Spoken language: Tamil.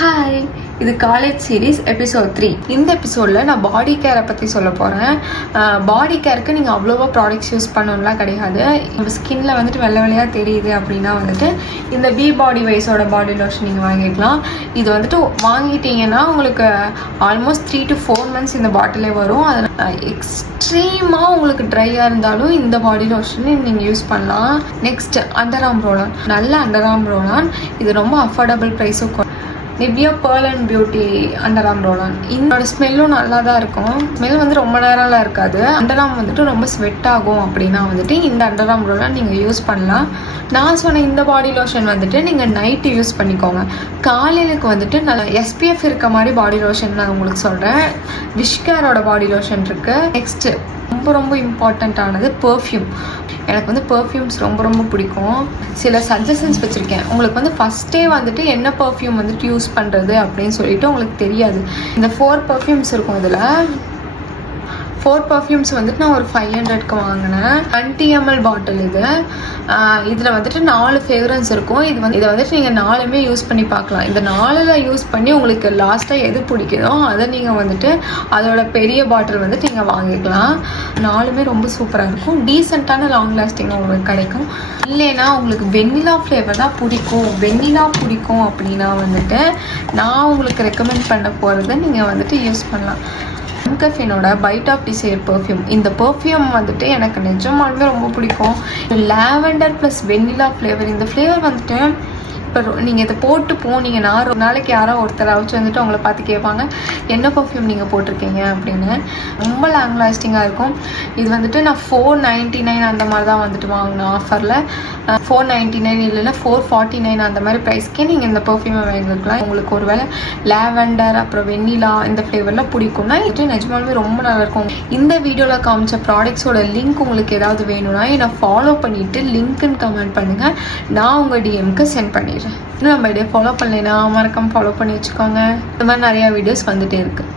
ஹாய், இது காலேஜ் சீரீஸ் எபிசோட் 3. இந்த எபிசோடில் நான் பாடி கேரை பற்றி சொல்ல போகிறேன். பாடி கேருக்கு நீங்கள் அவ்வளோவா ப்ராடக்ட்ஸ் யூஸ் பண்ணணும்லாம் கிடையாது. நம்ம ஸ்கின்னில் வந்துட்டு வெள்ளை வெள்ளையாக தெரியுது அப்படின்னா வந்துட்டு இந்த பி பாடி வைஸோட பாடி லோஷன் நீங்கள் வாங்கிக்கலாம். இது வந்துட்டு வாங்கிட்டீங்கன்னா உங்களுக்கு ஆல்மோஸ்ட் 3 to 4 months இந்த பாட்டிலே வரும். அதில் எக்ஸ்ட்ரீமாக உங்களுக்கு ட்ரையாக இருந்தாலும் இந்த பாடி லோஷன் நீங்கள் யூஸ் பண்ணலாம். Next under arm roll-on. நல்ல அண்டர் ஆர்ம் ரோலான். இது ரொம்ப அஃபோர்டபுள் ப்ரைஸும். Nivea pearl and beauty under arm roll-on. இதோட ஸ்மெல்லும் நல்லா தான் இருக்கும். ஸ்மெல் வந்து ரொம்ப நேரம்லாம் இருக்காது. அண்டர் ஆர்ம் வந்துட்டு ரொம்ப ஸ்வெட் ஆகும் அப்படின்னா வந்துட்டு இந்த அண்டர் ஆர்ம் ரோலான் நீங்கள் யூஸ் பண்ணலாம். நான் சொன்ன இந்த பாடி லோஷன் வந்துட்டு நீங்கள் நைட்டு யூஸ் பண்ணிக்கோங்க. காலையிலுக்கு வந்துட்டு நல்லா SPF இருக்க மாதிரி பாடி லோஷன் நான் உங்களுக்கு சொல்கிறேன். விஷ்கேரோட பாடி லோஷன் இருக்குது. நெக்ஸ்ட்டு ரொம்ப இம்பார்ட்டண்ட்டானது பெர்ஃப்யூம். எனக்கு வந்து பெர்ஃப்யூம்ஸ் ரொம்ப பிடிக்கும். சில சஜஷன்ஸ் வச்சுருக்கேன். உங்களுக்கு வந்து ஃபஸ்ட்டே வந்துட்டு என்ன பெர்ஃப்யூம் வந்துட்டு யூஸ் பண்ணுறது அப்படின்னு சொல்லிட்டு உங்களுக்கு தெரியாது. இந்த 4 பெர்ஃப்யூம்ஸ் இருக்கும். இதில் 4 பெர்ஃப்யூம்ஸ் வந்துட்டு நான் ஒரு 500க்கு வாங்கினேன். 20 ml பாட்டில் இது. இதில் வந்துட்டு 4 ஃப்ரேக்ரன்ஸ் இருக்கும். இதை வந்துட்டு நீங்கள் 4மே யூஸ் பண்ணி பார்க்கலாம். இந்த 4ல் யூஸ் பண்ணி உங்களுக்கு லாஸ்ட்டாக எது பிடிக்குதோ அதை நீங்கள் வந்துட்டு அதோட பெரிய பாட்டில் வந்துட்டு நீங்கள் வாங்கிக்கலாம். 4மே ரொம்ப சூப்பராக இருக்கும். டீசெண்டான லாங் லாஸ்டிங் உங்களுக்கு கிடைக்கும். இல்லைன்னா உங்களுக்கு வெண்ணிலா ஃப்ளேவர் தான் பிடிக்கும் அப்படின்னா வந்துட்டு நான் உங்களுக்கு ரெக்கமெண்ட் பண்ண போகிறத நீங்கள் வந்துட்டு யூஸ் பண்ணலாம். எம்கஃபினோட பைட் ஆஃப் டிசைர் பெர்ஃப்யூம். இந்த பெர்ஃப்யூம் வந்துட்டு எனக்கு நிஜமாலுமே ரொம்ப பிடிக்கும். Lavender plus vanilla flavour. இந்த ஃப்ளேவர் வந்துட்டு இப்போ நீங்கள் இதை போட்டு போனீங்கன்னா ஒரு நாளைக்கு யாரோ ஒருத்தராச்சும் வந்துட்டு அவங்கள பார்த்து கேட்பாங்க என்ன பர்ஃப்யூம் நீங்கள் போட்டிருக்கீங்க அப்படின்னு. ரொம்ப லாங் லாஸ்டிங்காக இருக்கும். இது வந்துட்டு நான் 499 அந்த மாதிரி தான் வந்துட்டு வாங்கினேன் ஆஃபரில். 499 இல்லைன்னா 449 அந்த மாதிரி ப்ரைஸ்க்கே நீங்கள் இந்த பர்ஃப்யூமை வாங்கிக்கலாம். உங்களுக்கு ஒரு வேளை லாவெண்டர் அப்புறம் வெண்ணிலா இந்த ஃப்ளேவர்லாம் பிடிக்கும்னா இது நிஜமாலுமே ரொம்ப நல்லாயிருக்கும். இந்த வீடியோவில் காமிச்ச ப்ராடக்ட்ஸோட லிங்க் உங்களுக்கு ஏதாவது வேணும்னா என்னை ஃபாலோ பண்ணிவிட்டு லிங்க்குன்னு கமெண்ட் பண்ணுங்கள். நான் உங்கள் டிஎம்க்கு சென்ட் பண்ணிடுறேன். இன்னும் நம்ம இடையே ஃபாலோ பண்ணலைன்னா மறக்காம ஃபாலோ பண்ணி வச்சுக்கோங்க. இந்த மாதிரி நிறையா வீடியோஸ் வந்துகிட்டே இருக்குது.